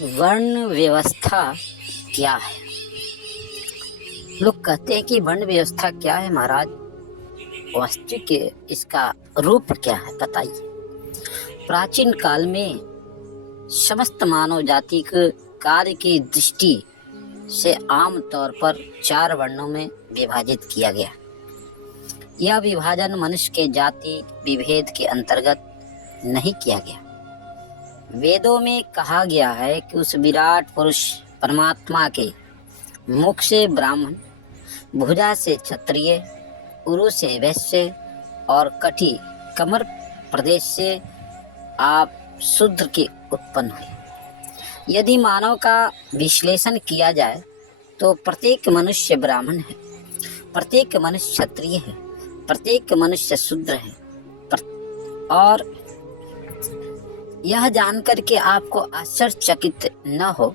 वर्ण व्यवस्था क्या है? लोग कहते हैं कि वर्ण व्यवस्था क्या है महाराज, वास्तविक इसका रूप क्या है बताइए। प्राचीन काल में समस्त मानव जाति के कार्य की दृष्टि से आम तौर पर 4 वर्णों में विभाजित किया गया। यह विभाजन मनुष्य के जाति विभेद के अंतर्गत नहीं किया गया। वेदों में कहा गया है कि उस विराट पुरुष परमात्मा के मुख से ब्राह्मण, भुजा से क्षत्रिय, उरु से वैश्य और कटी कमर प्रदेश से आप शूद्र के उत्पन्न हुए। यदि मानव का विश्लेषण किया जाए तो प्रत्येक मनुष्य ब्राह्मण है, प्रत्येक मनुष्य क्षत्रिय है, प्रत्येक मनुष्य शूद्र है। और यह जानकर के आपको आश्चर्यचकित न हो,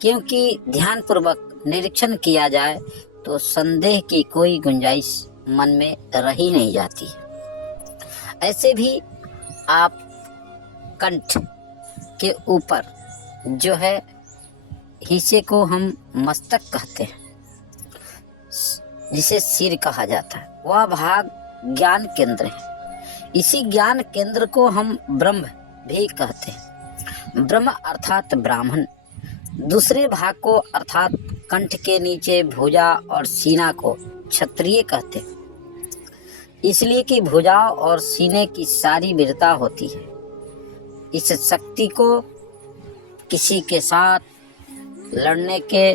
क्योंकि ध्यानपूर्वक निरीक्षण किया जाए तो संदेह की कोई गुंजाइश मन में रह ही नहीं जाती। ऐसे भी आप कंठ के ऊपर जो है हिस्से को हम मस्तक कहते हैं, जिसे सिर कहा जाता है, वह भाग ज्ञान केंद्र है। इसी ज्ञान केंद्र को हम ब्रह्म भी कहते हैं। ब्रह्म अर्थात ब्राह्मण। दूसरे भाग को अर्थात कंठ के नीचे भुजा और सीना को क्षत्रिय कहते हैं, इसलिए कि भुजा और सीने की सारी वीरता होती है। इस शक्ति को किसी के साथ लड़ने के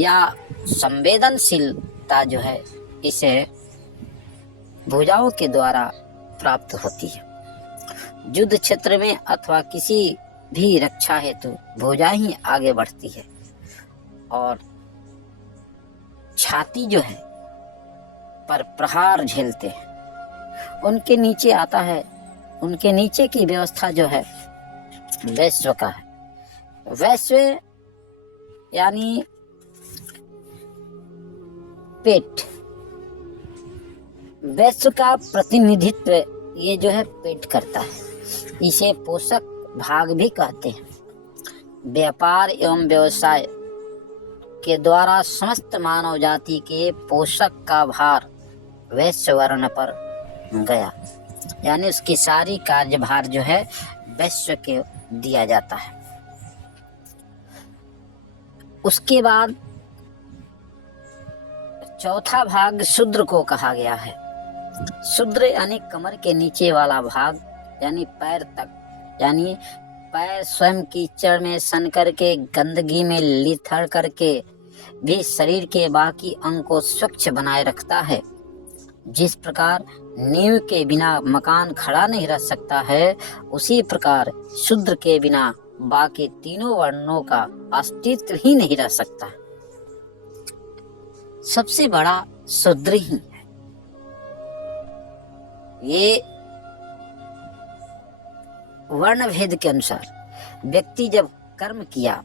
या संवेदनशीलता जो है इसे भुजाओं के द्वारा प्राप्त होती है। युद्ध क्षेत्र में अथवा किसी भी रक्षा हेतु भुजा ही आगे बढ़ती है और छाती जो है पर प्रहार झेलते हैं। उनके नीचे आता है, उनके नीचे की व्यवस्था जो है वैश्व का है। वैश्व यानी पेट। वैश्व का प्रतिनिधित्व ये जो है पेट करता है। इसे पोषक भाग भी कहते हैं। व्यापार एवं व्यवसाय के द्वारा समस्त मानव जाति के पोषक का भार वैश्य वर्ण पर गया, यानी उसकी सारी कार्यभार जो है वैश्य के दिया जाता है। उसके बाद चौथा भाग शूद्र को कहा गया है। शूद्र यानी कमर के नीचे वाला भाग, यानी पैर तक, यानी पैर स्वयं कीचड़ में सन करके गंदगी में लिथड़ करके भी शरीर के बाकी अंग को स्वच्छ बनाए रखता है। जिस प्रकार नींव के बिना मकान खड़ा नहीं रह सकता है, उसी प्रकार शूद्र के बिना बाकी तीनों वर्णों का अस्तित्व ही नहीं रह सकता। सबसे बड़ा शूद्र ही है। ये वर्ण भेद के अनुसार व्यक्ति जब कर्म किया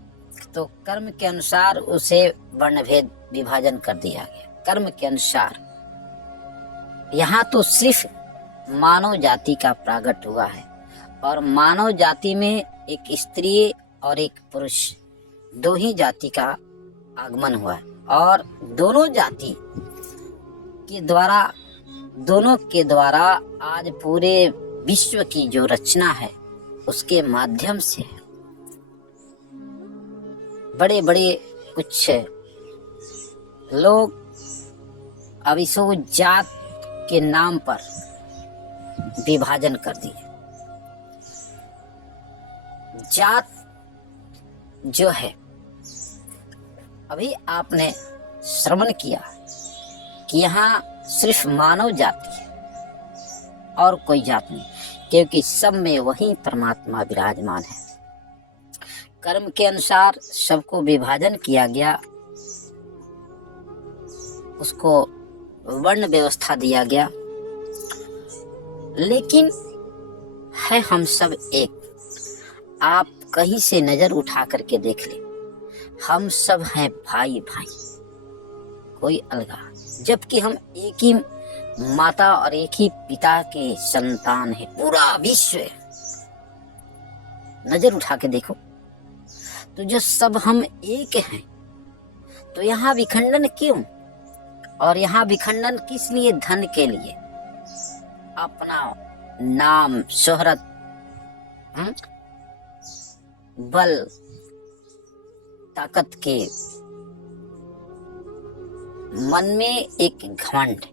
तो कर्म के अनुसार उसे वर्ण भेद विभाजन कर दिया गया। कर्म के अनुसार यहाँ तो सिर्फ मानव जाति का प्रागट हुआ है, और मानव जाति में एक स्त्री और एक पुरुष, दो ही जाति का आगमन हुआ है। और दोनों जाति के द्वारा आज पूरे विश्व की जो रचना है उसके माध्यम से बड़े बड़े कुछ लोग अब इसको जात के नाम पर विभाजन कर दिए। जात जो है, अभी आपने श्रवण किया कि यहाँ सिर्फ मानव जाति है और कोई जात नहीं, क्योंकि सब में वही परमात्मा विराजमान है। कर्म के अनुसार सबको विभाजन किया गया, उसको वर्ण व्यवस्था दिया गया, लेकिन है हम सब एक। आप कहीं से नजर उठा करके देख ले, हम सब हैं भाई भाई, कोई अलगा, जबकि हम एक ही माता और एक ही पिता के संतान है। पूरा विश्व नजर उठा के देखो, तो जो सब हम एक हैं, तो यहाँ विखंडन क्यों? और यहाँ विखंडन किस लिए? धन के लिए, अपना नाम, शोहरत, बल, ताकत के मन में एक घमंड।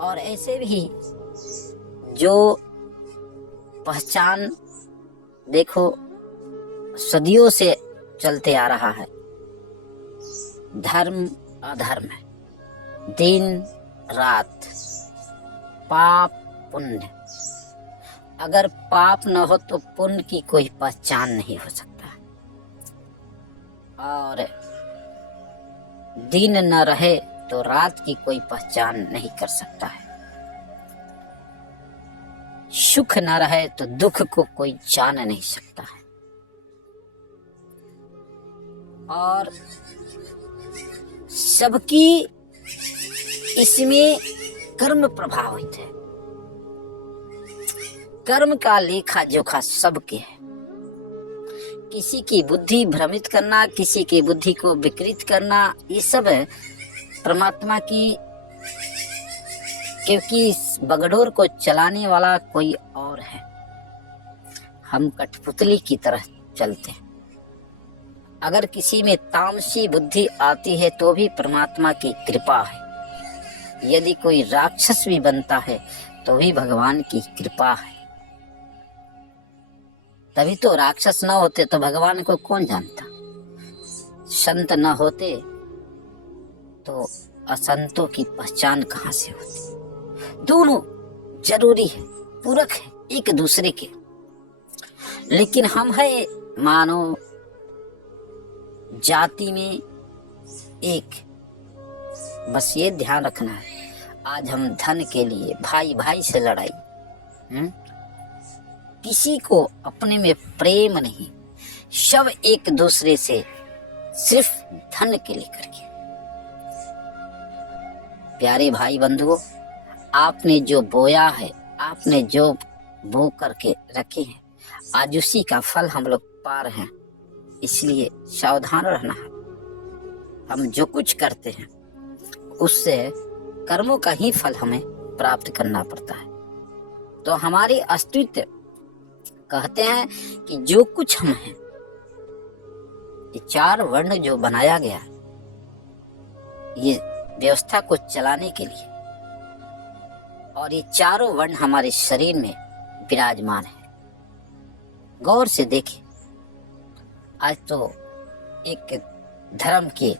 और ऐसे भी जो पहचान देखो सदियों से चलते आ रहा है, धर्म अधर्म, दिन रात, पाप पुण्य। अगर पाप न हो तो पुण्य की कोई पहचान नहीं हो सकता, और दिन न रहे तो रात की कोई पहचान नहीं कर सकता है, सुख न रहे तो दुख को कोई जान नहीं सकता है। और सबकी इसमें कर्म प्रभावित है, कर्म का लेखा जोखा सबके है। किसी की बुद्धि भ्रमित करना, किसी की बुद्धि को विकृत करना, ये सब है परमात्मा की, क्योंकि इस बगडोर को चलाने वाला कोई और है। हम कठपुतली की तरह चलते हैं। अगर किसी में तामसी बुद्धि आती है तो भी परमात्मा की कृपा है। यदि कोई राक्षस भी बनता है तो भी भगवान की कृपा है। तभी तो राक्षस न होते तो भगवान को कौन जानता। संत न होते तो असंतों की पहचान कहाँ से होती। दोनों जरूरी है, पूरक है एक दूसरे के। लेकिन हम है मानव जाति में एक, बस ये ध्यान रखना है। आज हम धन के लिए भाई भाई से लड़ाई, किसी को अपने में प्रेम नहीं, सब एक दूसरे से सिर्फ धन के लेकर के। प्यारे भाई बंधुओं, आपने जो बोया है, आपने जो बो करके रखे हैं, आज उसी का फल हम लोग पा रहे हैं। इसलिए सावधान रहना है। हम जो कुछ करते हैं उससे कर्मों का ही फल हमें प्राप्त करना पड़ता है। तो हमारे अस्तित्व कहते हैं कि जो कुछ हम हैं, ये चार वर्ण जो बनाया गया, ये व्यवस्था को चलाने के लिए, और ये चारों वर्ण हमारे शरीर में विराजमान है। गौर से देखें, आज तो एक धर्म के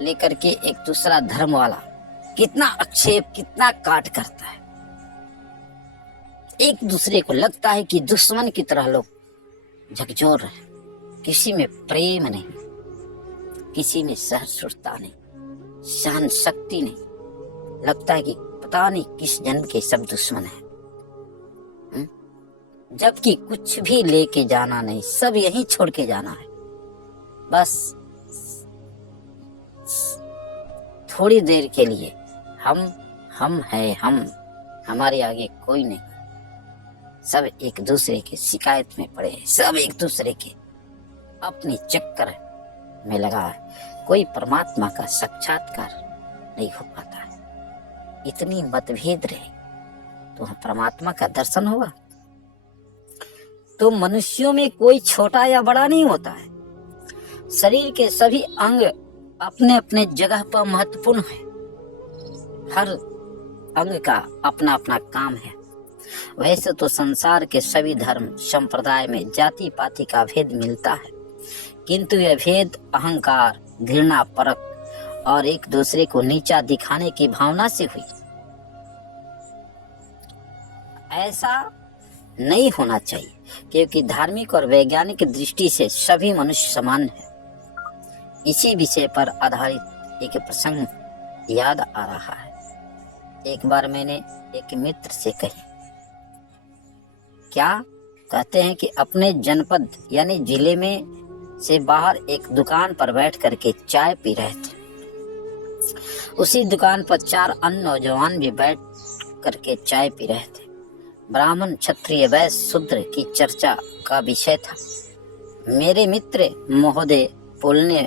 लेकर के एक दूसरा धर्म वाला कितना आक्षेप, कितना काट करता है। एक दूसरे को लगता है कि दुश्मन की तरह लोग झकझोर रहे हैं। किसी में प्रेम नहीं, किसी में सहनशीलता नहीं, सहन शक्ति नहीं। लगता है कि पता नहीं किस जन्म के सब दुश्मन हैं। जबकि कुछ भी लेके जाना नहीं, सब यहीं छोड़ के जाना है। बस थोड़ी देर के लिए हम हैं, हमारे आगे कोई नहीं। सब एक दूसरे के शिकायत में पड़े हैं, सब एक दूसरे के अपने चक्कर में लगा है। कोई परमात्मा का साक्षात्कार नहीं हो पाता है। इतनी मतभेद रहे तो परमात्मा का दर्शन होगा। तो मनुष्यों में कोई छोटा या बड़ा नहीं होता है। शरीर के सभी अंग अपने अपने जगह पर महत्वपूर्ण है। हर अंग का अपना अपना काम है। वैसे तो संसार के सभी धर्म संप्रदाय में जाति पाति का भेद मिलता है, किंतु यह भेद अहंकार, घृणा, परख और एक दूसरे को नीचा दिखाने की भावना से हुई। ऐसा नहीं होना चाहिए, क्योंकि धार्मिक और वैज्ञानिक दृष्टि से सभी मनुष्य समान है। इसी विषय पर आधारित एक प्रसंग याद आ रहा है। एक बार मैंने एक मित्र से कही, क्या कहते हैं कि अपने जनपद यानी जिले में से बाहर एक दुकान पर बैठ करके चाय पी रहे थे। उसी दुकान पर 4 अन्य नौजवान भी बैठ करके चाय पी रहे थे। ब्राह्मण, क्षत्रिय, वैश्य, शूद्र की चर्चा का विषय था। मेरे मित्र महोदय बोलने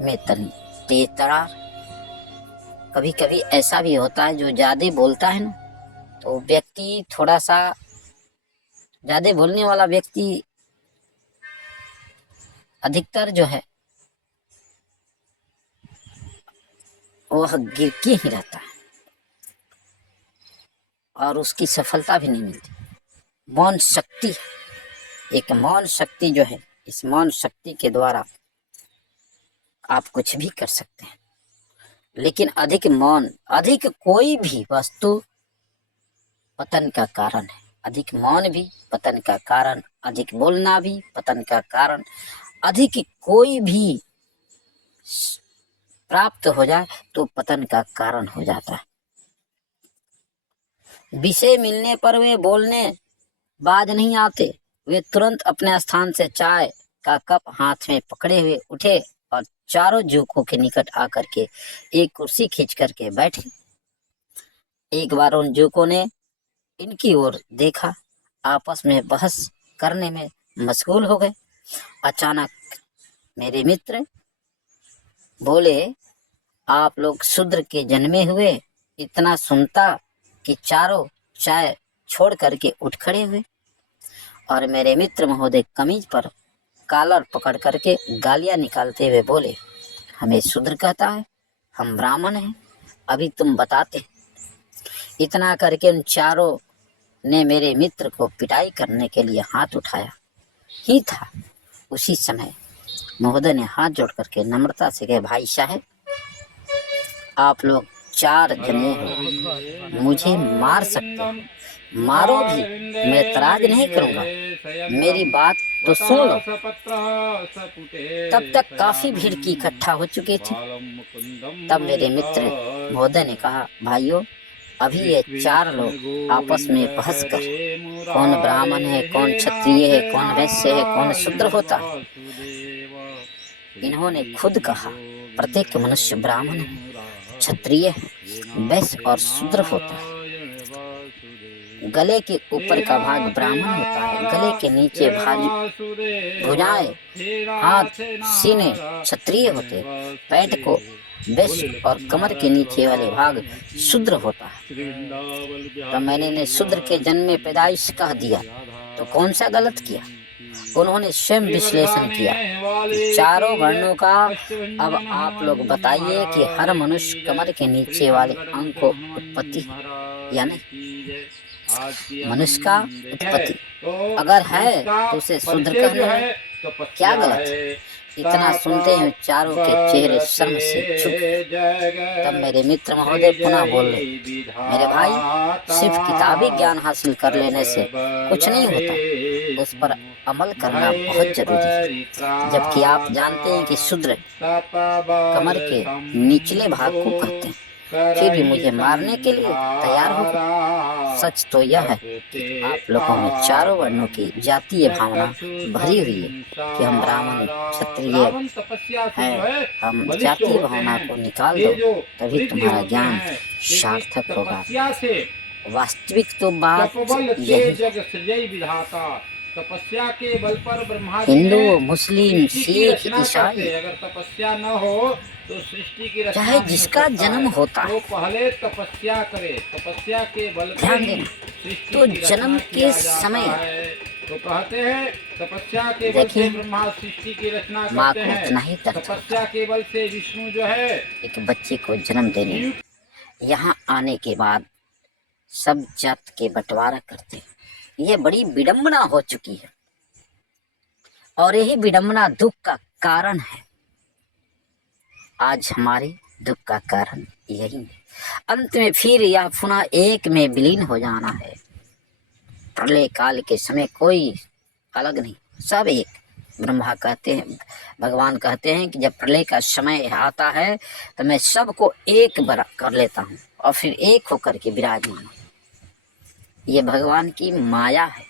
में तेज तरार। कभी कभी ऐसा भी होता है, जो ज्यादा बोलता है ना, तो व्यक्ति थोड़ा सा, ज्यादा बोलने वाला व्यक्ति अधिकतर जो है वह गिर के ही रहता है और उसकी सफलता भी नहीं मिलती। मौन शक्ति, एक मौन शक्ति जो है, इस मौन शक्ति के द्वारा आप कुछ भी कर सकते हैं। लेकिन अधिक मौन, अधिक कोई भी वस्तु पतन का कारण है। अधिक मौन भी पतन का कारण, अधिक बोलना भी पतन का कारण, अधिक कोई भी प्राप्त हो जाए तो पतन का कारण हो जाता है। विषय मिलने पर वे बोलने बाज नहीं आते। वे तुरंत अपने स्थान से चाय का कप हाथ में पकड़े हुए उठे और चारों युवकों के निकट आकर के एक कुर्सी खींच करके बैठे। एक बार उन युवकों ने इनकी ओर देखा, आपस में बहस करने में मशगूल हो गए। अचानक मेरे मित्र बोले, आप लोग शूद्र के जन्मे हुए, इतना सुनता कि चारों चाय छोड़ करके उठ खड़े हुए और मेरे मित्र महोदय कमीज पर कॉलर पकड़ करके गालियां निकालते हुए बोले, हमें शूद्र कहता है, हम ब्राह्मण हैं, अभी तुम बताते। इतना करके उन चारों ने मेरे मित्र को पिटाई करने के लिए हाथ उठाया ही था। उसी समय महोदय ने हाथ जोड़ करके नम्रता से कहे, भाई साहब, आप लोग 4 जने हो, मुझे मार सकते हो, मारो भी, मैं एतराज नहीं करूंगा, मेरी बात तो सुन लो। तब तक काफी भीड़ की इकट्ठा हो चुकी थी। तब मेरे मित्र महोदय ने कहा, भाइयों, अभी ये 4 लोग आपस में बहस कर, कौन ब्राह्मण है, कौन क्षत्रिय है, कौन वैश्य है, कौन शूद्र होता है। इन्होंने खुद कहा, प्रत्येक मनुष्य ब्राह्मण है, क्षत्रिय है, वैश्य और शूद्र होता है। गले के ऊपर का भाग ब्राह्मण होता है, गले के नीचे भाग भुजाएं, हाथ, सीने क्षत्रिय होते, पैट को वैश्य और कमर के नीचे वाले भाग शूद्र होता है। तो मैंने इन्हें शूद्र के जन्म में पैदाइश कह दिया तो कौन सा गलत किया। उन्होंने स्वयं विश्लेषण किया चारों वर्णों का। अब आप लोग बताइए कि हर मनुष्य कमर के नीचे वाले अंग को उत्पत्ति या नहीं। मनुष्य का उत्पत्ति अगर है तो उसे शूद्र कहना है, क्या गलत है। इतना सुनते हैं चारों के चेहरे शर्म से झुक। तब मेरे मित्र महोदय पुनः बोले, मेरे भाई, सिर्फ किताबी ज्ञान हासिल कर लेने से कुछ नहीं होता, उस पर अमल करना बहुत जरूरी है। जबकि आप जानते हैं कि शूद्र कमर के निचले भाग को कहते हैं, फिर भी मुझे मारने के लिए तैयार हो गए। सच तो यह है कि आप लोगों में चारों वर्णों की जातीय भावना भरी हुई है कि हम ब्राह्मण क्षत्रिय हैं। हम जातीय भावना को निकाल दो, तभी तुम्हारा ज्ञान सार्थक होगा। वास्तविक तो बात यही। तपस्या के बल पर ब्रह्मा हिंदू, मुस्लिम, सिख, ईसाई, अगर तपस्या न हो तो सृष्टि की रचना चाहे जिसका जन्म होता है, तो पहले तपस्या करे, तपस्या के बल पर ध्यान देना, तो जन्म के समय तो कहते हैं तपस्या के बल से ब्रह्मा सृष्टि की रचना करते हैं। तपस्या के बल से विष्णु जो है एक बच्चे को जन्म देने, यहाँ आने के बाद सब जात के बंटवारा करते हैं। यह बड़ी विडंबना हो चुकी है और यही विडंबना दुख का कारण है। आज हमारे दुख का कारण यही है। अंत में फिर यह पुनः एक में विलीन हो जाना है। प्रलय काल के समय कोई अलग नहीं, सब एक। ब्रह्मा कहते हैं, भगवान कहते हैं कि जब प्रलय का समय आता है तो मैं सबको एक बरा कर लेता हूँ और फिर एक होकर के विराजमान। ये भगवान की माया है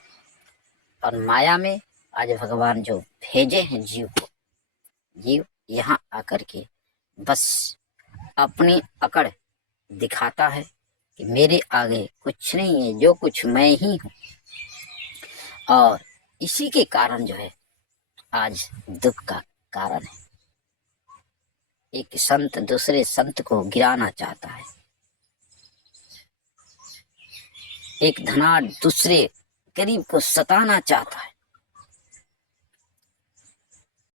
और माया में आज भगवान जो भेजे हैं जीव को, जीव यहाँ आकर के बस अपनी अकड़ दिखाता है कि मेरे आगे कुछ नहीं है, जो कुछ मैं ही हूँ। और इसी के कारण जो है आज दुख का कारण है। एक संत दूसरे संत को गिराना चाहता है, एक धनाढ़ दूसरे गरीब को सताना चाहता है।